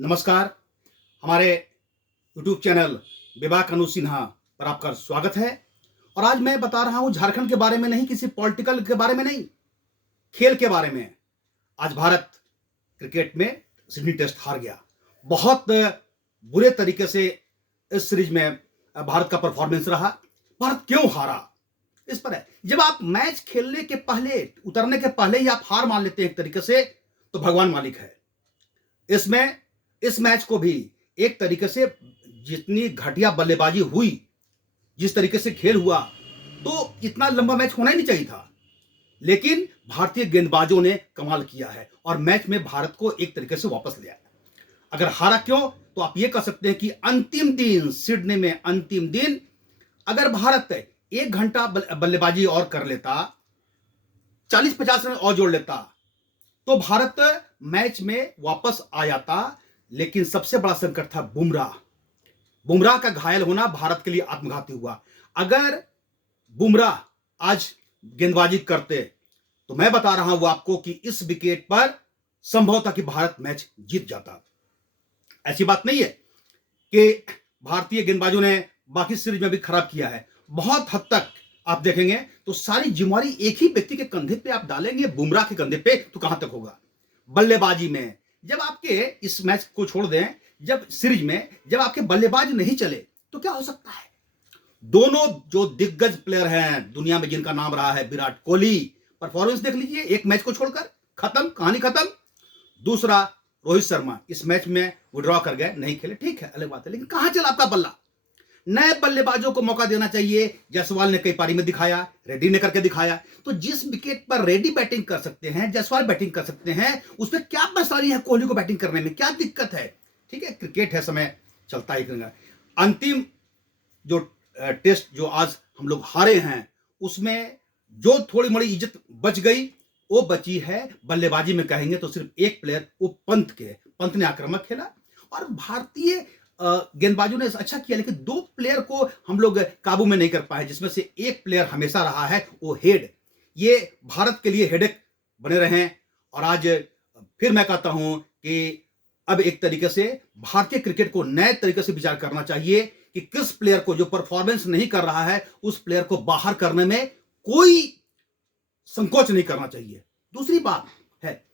नमस्कार। हमारे YouTube channel विवाह अनु सिन्हा पर आपका स्वागत है। और आज मैं बता रहा हूं झारखंड के बारे में नहीं, किसी पॉलिटिकल के बारे में नहीं, खेल के बारे में। आज भारत क्रिकेट में सिडनी टेस्ट हार गया। बहुत बुरे तरीके से इस सीरीज में भारत का परफॉर्मेंस रहा। भारत क्यों हारा इस पर है। जब आप मैच खेलने के पहले, उतरने के पहले ही आप हार मान लेते हैं एक तरीके से, तो भगवान मालिक है। इसमें इस मैच को भी एक तरीके से जितनी घटिया बल्लेबाजी हुई, जिस तरीके से खेल हुआ, तो इतना लंबा मैच होना ही नहीं चाहिए था। लेकिन भारतीय गेंदबाजों ने कमाल किया है और मैच में भारत को एक तरीके से वापस ले आया। अगर हारा क्यों, तो आप ये कह सकते हैं कि अंतिम दिन सिडनी में, अंतिम दिन अगर भारत 1 घंटा बल्लेबाजी और कर लेता, 40-50 रन और जोड़ लेता, तो भारत मैच में वापस आ जाता। लेकिन सबसे बड़ा संकट था बुमराह का घायल होना भारत के लिए आत्मघाती हुआ। अगर बुमराह आज गेंदबाजी करते, तो मैं बता रहा हूं आपको कि इस विकेट पर संभव था कि भारत मैच जीत जाता। ऐसी बात नहीं है कि भारतीय गेंदबाजों ने बाकी सीरीज में भी खराब किया है। बहुत हद तक आप देखेंगे तो सारी जिम्मेवारी एक ही व्यक्ति के कंधे पे आप डालेंगे, बुमराह के कंधे पे, तो कहां तक होगा। बल्लेबाजी में जब आपके इस मैच को छोड़ दें, जब सीरीज में जब आपके बल्लेबाज नहीं चले, तो क्या हो सकता है। दोनों जो दिग्गज प्लेयर हैं दुनिया में, जिनका नाम रहा है विराट कोहली, परफॉर्मेंस देख लीजिए, एक मैच को छोड़कर खत्म, कहानी खत्म। दूसरा रोहित शर्मा इस मैच में विड्रॉ कर गए, नहीं खेले, ठीक है, अलग बात है। लेकिन कहां चला आपका बल्ला। नए बल्लेबाजों को मौका देना चाहिए। जायसवाल ने कई पारी में दिखाया, रेड्डी ने करके दिखाया। तो जिस विकेट पर रेड्डी बैटिंग कर सकते हैं, जायसवाल बैटिंग कर सकते हैं, उसमें क्या परेशानी है कोहली को बैटिंग करने में, क्या दिक्कत है। ठीक है, क्रिकेट है, समय चलता ही रहेगा। अंतिम जो टेस्ट जो आज हम लोग हारे हैं, उसमें जो थोड़ी मोड़ी इज्जत बच गई, वो बची है बल्लेबाजी में। कहेंगे तो सिर्फ एक प्लेयर, वो पंत ने आक्रामक खेला और भारतीय गेंदबाजों ने अच्छा किया। लेकिन 2 प्लेयर को हम लोग काबू में नहीं कर पाए, जिसमें से एक प्लेयर हमेशा रहा है वो हेड। ये भारत के लिए हेडेक बने रहे। और आज फिर मैं कहता हूं कि अब एक तरीके से भारतीय क्रिकेट को नए तरीके से विचार करना चाहिए कि किस प्लेयर को, जो परफॉर्मेंस नहीं कर रहा है, उस प्लेयर को बाहर करने में कोई संकोच नहीं करना चाहिए। दूसरी बात है,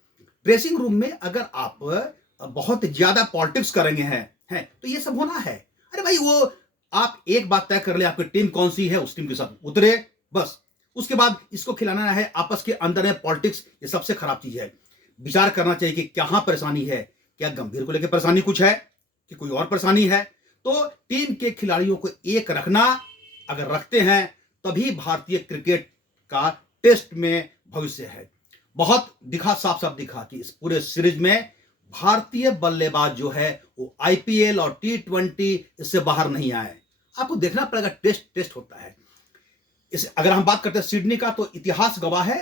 ड्रेसिंग रूम में अगर आप बहुत ज्यादा पॉलिटिक्स करेंगे हैं, तो ये सब होना है। अरे भाई, वो आप एक बात तय कर ले, आपकी टीम कौन सी है, उस टीम के साथ उतरे, बस। उसके बाद इसको खिलाना है आपस के अंदर में पॉलिटिक्स, ये सबसे खराब चीज है। विचार करना चाहिए कि कहां परेशानी है, क्या गंभीर को लेकर परेशानी कुछ है कि कोई और परेशानी है। तो टीम के खिलाड़ियों को एक रखना, अगर रखते हैं, तभी भारतीय क्रिकेट का टेस्ट में भविष्य है। बहुत दिखा, साफ साफ दिखा कि इस पूरे सीरीज में भारतीय बल्लेबाज जो है वो आईपीएल और T20 इससे बाहर नहीं आए। आपको देखना पड़ेगा, टेस्ट होता है। इस अगर हम बात करते हैं सिडनी का, तो इतिहास गवाह है,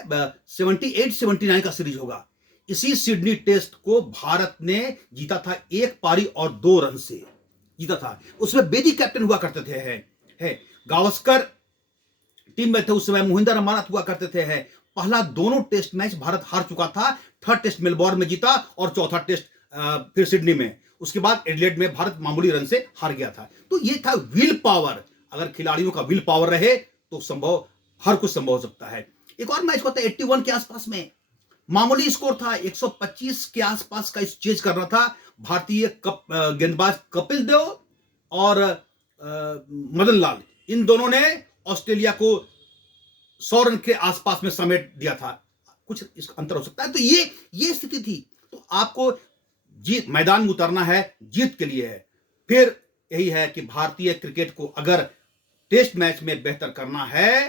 78-79 का सीरीज होगा। इसी सिडनी टेस्ट को भारत ने जीता था 1 पारी और 2 रन से जीता था। उसमें बेदी कैप्टन हुआ करते थे, है गावस्कर टीम में थे उस समय, मोहिंदर अमरनाथ हुआ करते थे। पहला दोनों टेस्ट मैच भारत हार चुका था। 3rd टेस्ट मेलबोर्न में जीता और 4था टेस्ट फिर सिडनी में। उसके बाद एडिलेड में भारत मामूली रन से हार गया था। तो ये था विल पावर। अगर खिलाड़ियों का विल पावर रहे तो संभव, हर कुछ संभव हो सकता है। एक और मैच होता है 81 के आसपास में, मामूली स्कोर था, 125 के आसपास का इस चेज करना था। भारतीय गेंदबाज कपिल देव और मदन लाल, इन दोनों ने ऑस्ट्रेलिया को 100 रन के आसपास में समेट दिया था। कुछ इस अंतर हो सकता है। तो ये स्थिति थी। तो आपको जीत, मैदान में उतरना है, जीत के लिए है। फिर यही है कि भारतीय क्रिकेट को अगर टेस्ट मैच में बेहतर करना है,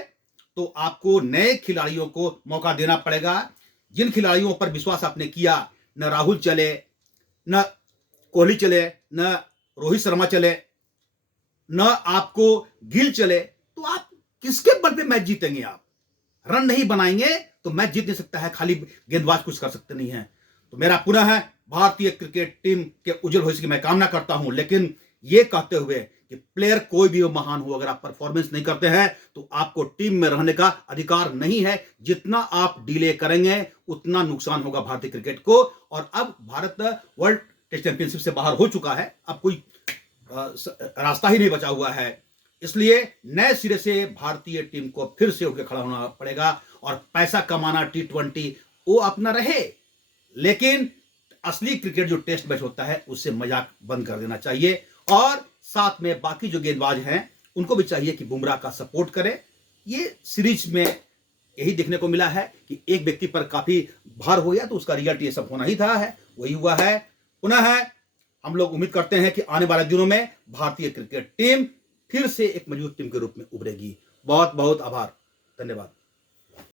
तो आपको नए खिलाड़ियों को मौका देना पड़ेगा। जिन खिलाड़ियों पर विश्वास आपने किया, न राहुल चले, न कोहली चले, न रोहित शर्मा चले, न आपको गिल चले, तो आप किसके बल पे मैच जीतेंगे। आप रन नहीं बनाएंगे तो मैच जीत नहीं सकता है। खाली गेंदबाज कुछ कर सकते नहीं है। तो मेरा पुनः है भारतीय क्रिकेट टीम के उज्जवल भविष्य की मैं कामना करता हूं। लेकिन यह कहते हुए कि प्लेयर कोई भी हो, महान हो, अगर आप परफॉर्मेंस नहीं करते हैं तो आपको टीम में रहने का अधिकार नहीं है। जितना आप डिले करेंगे उतना नुकसान होगा भारतीय क्रिकेट को। और अब भारत वर्ल्ड टेस्ट चैंपियनशिप से बाहर हो चुका है, अब कोई रास्ता ही नहीं बचा हुआ है। इसलिए नए सिरे से भारतीय टीम को फिर से उठ के खड़ा होना पड़ेगा और पैसा कमाना T20 वो अपना रहे, लेकिन असली क्रिकेट जो टेस्ट मैच होता है उससे मजाक बंद कर देना चाहिए। और साथ में बाकी जो गेंदबाज हैं उनको भी चाहिए कि बुमराह का सपोर्ट करें। ये सीरीज में यही देखने को मिला है कि एक व्यक्ति पर काफी भार हो गया तो उसका रिजल्ट ये सब होना ही था है, वही हुआ है। पुनः हम लोग उम्मीद करते हैं कि आने वाले दिनों में भारतीय क्रिकेट टीम फिर से एक मजबूत टीम के रूप में उभरेगी। बहुत बहुत आभार, धन्यवाद।